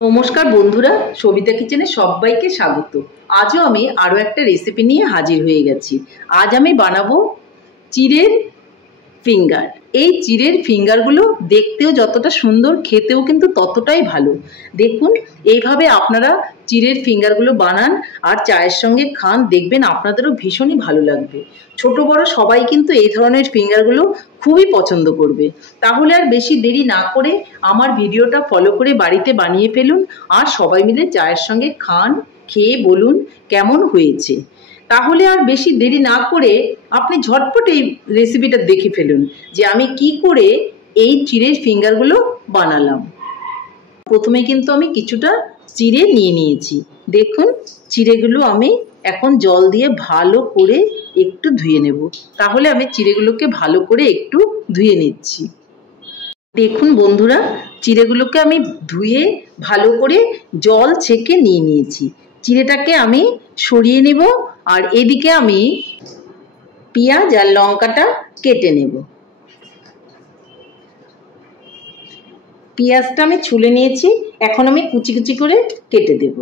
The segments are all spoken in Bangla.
নমস্কার বন্ধুরা, সবিতা কিচেনে সবাইকে স্বাগত। আজও আমি আরও একটা রেসিপি নিয়ে হাজির হয়ে গেছি। আজ আমি বানাবো চিড়ের ফিঙ্গার। এই চিড়ের ফিঙ্গারগুলো দেখতেও যতটা সুন্দর, খেতেও কিন্তু ততটাই ভালো। দেখুন, এইভাবে আপনারা চিড়ের ফিঙ্গারগুলো বানান আর চায়ের সঙ্গে খান, দেখবেন আপনাদেরও ভীষণই ভালো লাগবে। ছোট বড় সবাই কিন্তু এই ধরনের ফিঙ্গারগুলো খুবই পছন্দ করবে। তাহলে আর বেশি দেরি না করে আমার ভিডিওটা ফলো করে বাড়িতে বানিয়ে ফেলুন আর সবাই মিলে চায়ের সঙ্গে খান, খেয়ে বলুন কেমন হয়েছে। তাহলে আর বেশি দেরি না করে আপনি ঝটপট এই রেসিপিটা দেখে ফেলুন যে আমি কি করে এই চিড়ের ফিঙ্গারগুলো বানালাম। প্রথমে কিন্তু আমি কিছুটা চিড়ে নিয়ে নিয়েছি। দেখুন, চিড়েগুলো আমি এখন জল দিয়ে ভালো করে একটু ধুয়ে নেব। তাহলে আমি চিড়েগুলোকে ভালো করে একটু ধুয়ে নিচ্ছি। দেখুন বন্ধুরা, চিড়েগুলোকে আমি ধুয়ে ভালো করে জল ছেঁকে নিয়ে নিয়েছি। চিড়েটাকে আমি সরিয়ে নেব আর এদিকে আমি পেঁয়াজ আর লঙ্কাটা কেটে নেব। পেঁয়াজটা আমি ছুলে নিয়েছি, এখন আমি কুচি কুচি করে কেটে দেব।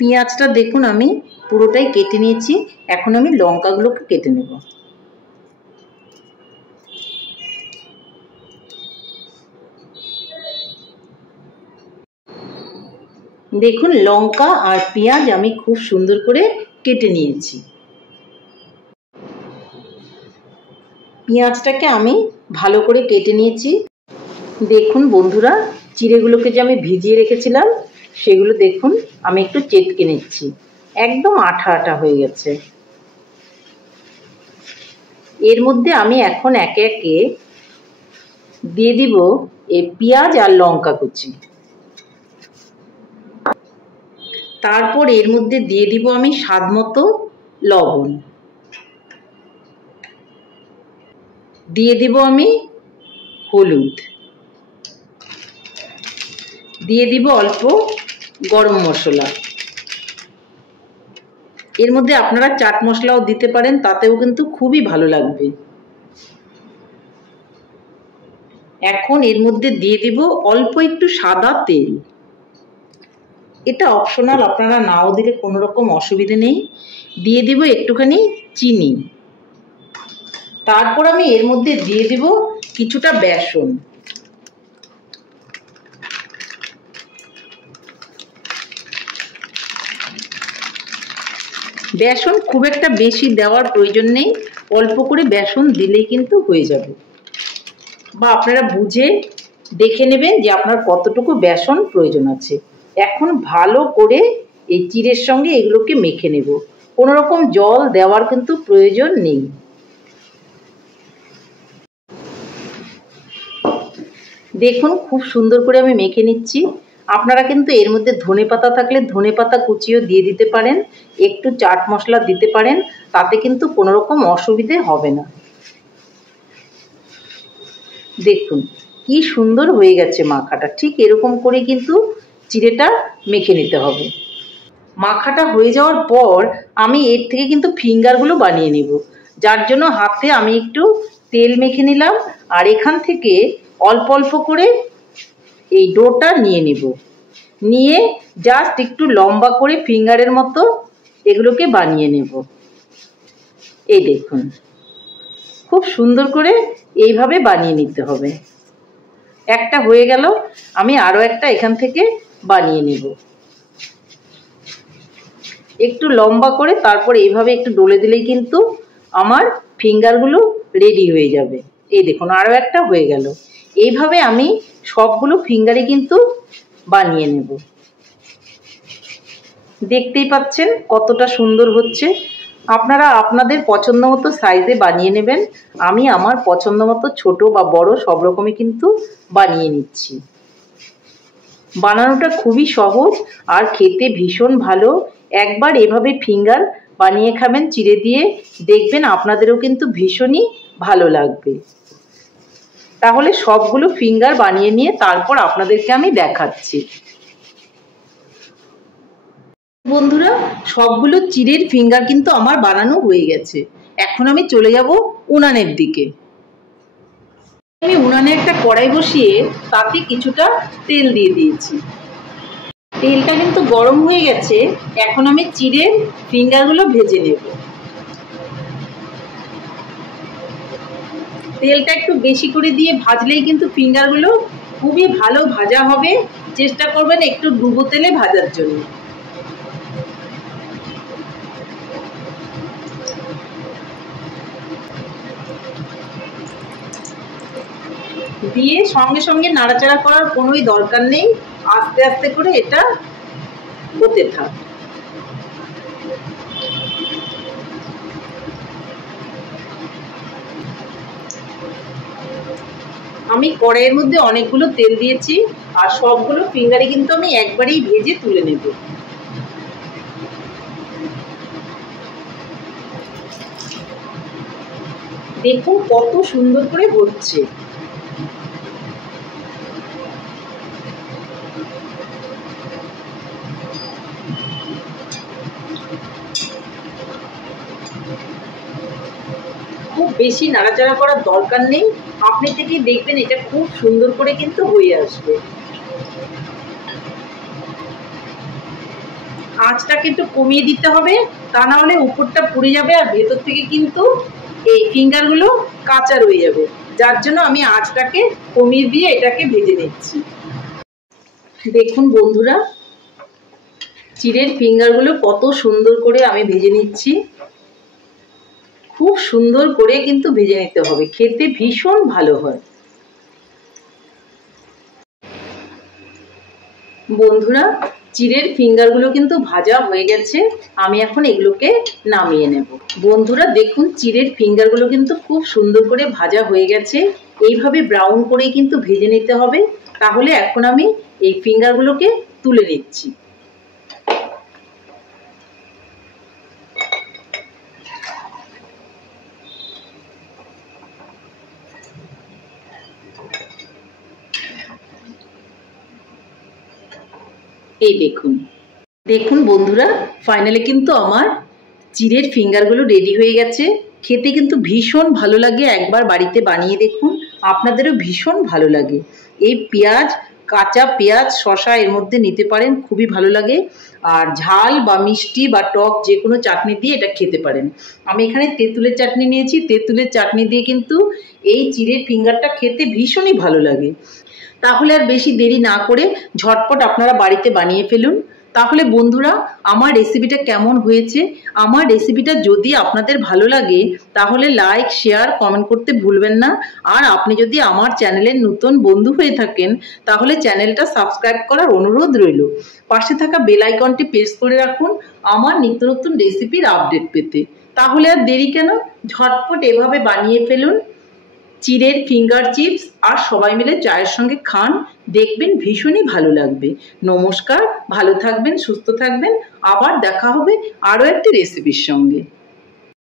পেঁয়াজটা দেখুন আমি পুরোটাই কেটে নিয়েছি, এখন আমি লঙ্কাগুলোকে কেটে নেব। দেখুন, লঙ্কা আর পেঁয়াজ আমি খুব সুন্দর করে কেটে নিয়েছি। পেঁয়াজটাকে আমি ভালো করে কেটে নিয়েছি। দেখুন বন্ধুরা, চিড়েগুলোকে যে আমি ভিজিয়ে রেখেছিলাম সেগুলো দেখুন আমি একটু চেটকে নিচ্ছি, একদম আঠা আঠা হয়ে গেছে। এর মধ্যে আমি এখন একে একে দিয়ে দিব এই পেঁয়াজ আর লঙ্কা কুচি। তারপর এর মধ্যে দিয়ে দিব আমি স্বাদ মতো লবণ, দিয়ে দিব আমি হলুদ, দিয়ে দিব অল্প গরম মশলা। এর মধ্যে আপনারা চাট মশলাও দিতে পারেন, তাতেও কিন্তু খুবই ভালো লাগবে। এখন এর মধ্যে দিয়ে দিব অল্প একটু সাদা তেল। এটা অপশনাল, আপনারা নাও দিলে কোনো রকম অসুবিধে নেই। দিয়ে দিব একটুখানি চিনি। তারপর আমি এর মধ্যে দিয়ে দিব কিছুটা বেসন। বেসন খুব একটা বেশি দেওয়ার প্রয়োজন নেই, অল্প করে বেসন দিলেই কিন্তু হয়ে যাবে। বা আপনারা বুঝে দেখে নেবেন যে আপনার কতটুকু বেসন প্রয়োজন আছে। এখন ভালো করে এই চিড়ের সঙ্গে এগুলোকে মেখে নেব, কোনো রকম জল দেওয়ার কিন্তু প্রয়োজন নেই। দেখুন, খুব সুন্দর করে আমি মেখে নিচ্ছি। আপনারা কিন্তু এর মধ্যে ধনেপাতা থাকলে ধনেপাতা কুচিও দিয়ে দিতে পারেন, একটু চাট মশলা দিতে পারেন, তাতে কিন্তু কোনো রকম অসুবিধে হবে না। দেখুন কি সুন্দর হয়ে গেছে মাখাটা। ঠিক এরকম করে কিন্তু চিড়েটা মেখে নিতে হবে। মাখাটা হয়ে যাওয়ার পর আমি এর থেকে কিন্তু ফিঙ্গারগুলো বানিয়ে নেব, যার জন্য হাতে আমি একটু তেল মেখে নিলাম আর এখান থেকে অল্প অল্প করে এই ডোটা নিয়ে নেব। নিয়ে জাস্ট একটু লম্বা করে ফিঙ্গারের মতো এগুলোকে বানিয়ে নেব। এই দেখুন, খুব সুন্দর করে এইভাবে বানিয়ে নিতে হবে। একটা হয়ে গেল, আমি আরও একটা এখান থেকে বানিয়ে নেব। একটু লম্বা করে তারপর এইভাবে একটু ডলে দিলেই কিন্তু আমার ফিঙ্গারগুলো রেডি হয়ে যাবে। এই দেখুন, আরও একটা হয়ে গেল। এইভাবে আমি সবগুলো ফিঙ্গারে কিন্তু বানিয়ে নেব। দেখতেই পাচ্ছেন কতটা সুন্দর হচ্ছে। আপনারা আপনাদের পছন্দ মতো সাইজে বানিয়ে নেবেন। আমি আমার পছন্দ মতো ছোট বা বড় সব রকমই কিন্তু বানিয়ে নিচ্ছি। বানানোটা খুবই সহজ আর খেতে ভীষণ ভালো। একবার এভাবে ফিঙ্গার বানিয়ে খাবেন চিড়ে দিয়ে, দেখবেন আপনাদেরও কিন্তু ভীষণই ভালো লাগবে। তাহলে সবগুলো ফিঙ্গার বানিয়ে নিয়ে তারপর আপনাদেরকে আমি দেখাচ্ছি। বন্ধুরা, সবগুলো চিড়ের ফিঙ্গার কিন্তু আমার বানানো হয়ে গেছে। এখন আমি চলে যাব উনানের দিকে। আমি উনানে একটা কড়াই বসিয়ে তাতে কিছুটা তেল দিয়ে দিয়েছি। তেলটা কিন্তু গরম হয়ে গেছে। এখন আমি চিড়ের ফিঙ্গারগুলো ভেজে নেব। তেলটা একটু বেশি করে দিয়ে ভাজলেই কিন্তু ফিঙ্গারগুলো খুবই ভালো ভাজা হবে। চেষ্টা করবেন একটু ডুবো তেলে ভাজার জন্য। দিয়ে সঙ্গে সঙ্গে নাড়াচাড়া করার কোনোই দরকার নেই, আস্তে আস্তে করে এটা হতে থাক। আমি কড়াইয়ের মধ্যে অনেকগুলো তেল দিয়েছি, আর সবগুলো ফিঙ্গারে কিন্তু আমি একবারেই ভেজে তুলে নেব। দেখুন কত সুন্দর করে হচ্ছে। খুব বেশি নাড়াচাড়া করার দরকার নেই, আপনি থেকেই দেখবেন এটা খুব সুন্দর করে কিন্তু হয়ে আসবে। আঁচটাকে একটু কমিয়ে দিতে হবে, তা না হলে উপরটা পুড়ে যাবে আর ভেতর থেকে কিন্তু এই ফিঙ্গারগুলো কাঁচা রয়ে যাবে। যার জন্য আমি আঁচটাকে কমিয়ে দিয়ে এটাকে ভেজে নিচ্ছি। দেখুন বন্ধুরা, চিড়ের ফিঙ্গারগুলো কত সুন্দর করে আমি ভেজে নিচ্ছি। খুব সুন্দর করে কিন্তু ভেজে নিতে হবে, খেতে ভীষণ ভালো হয়। বন্ধুরা, চিড়ের ফিঙ্গারগুলো কিন্তু ভাজা হয়ে গেছে। আমি এখন এগুলোকে নামিয়ে নেব। বন্ধুরা দেখুন, চিড়ের ফিঙ্গারগুলো কিন্তু খুব সুন্দর করে ভাজা হয়ে গেছে। এইভাবে ব্রাউন করে কিন্তু ভেজে নিতে হবে। তাহলে এখন আমি এই ফিঙ্গারগুলোকে তুলে নিচ্ছি। এই দেখুন দেখুন বন্ধুরা, ফাইনালি কিন্তু আমার চিড়ের ফিঙ্গারগুলো রেডি হয়ে গেছে। খেতে কিন্তু ভীষণ ভালো লাগে। একবার বাড়িতে বানিয়ে দেখুন, আপনাদেরও ভীষণ ভালো লাগে। এই পেঁয়াজ, কাঁচা পেঁয়াজ, শসা এর মধ্যে নিতে পারেন, খুবই ভালো লাগে। আর ঝাল বা মিষ্টি বা টক যে কোনো চাটনি দিয়ে এটা খেতে পারেন। আমি এখানে তেঁতুলের চাটনি নিয়েছি। তেঁতুলের চাটনি দিয়ে কিন্তু এই চিড়ের ফিঙ্গারটা খেতে ভীষণই ভালো লাগে। তাহলে আর বেশি দেরি না করে ঝটপট আপনারা বাড়িতে বানিয়ে ফেলুন। তাহলে বন্ধুরা, আমার রেসিপিটা কেমন হয়েছে? আমার রেসিপিটা যদি আপনাদের ভালো লাগে তাহলে লাইক, শেয়ার, কমেন্ট করতে ভুলবেন না। আর আপনি যদি আমার চ্যানেলের নতুন বন্ধু হয়ে থাকেন তাহলে চ্যানেলটা সাবস্ক্রাইব করার অনুরোধ রইল। পাশে থাকা বেল আইকনটি প্রেস করে রাখুন আমার নিত্য নতুন রেসিপির আপডেট পেতে। তাহলে আর দেরি কেন, ঝটপট এভাবে বানিয়ে ফেলুন চিড়ের ফিঙ্গার চিপস, আর সবাই মিলে চায়ের সঙ্গে খান, দেখবেন ভীষণই ভালো লাগবে। নমস্কার, ভালো থাকবেন, সুস্থ থাকবেন। আবার দেখা হবে আরও একটি রেসিপির সঙ্গে।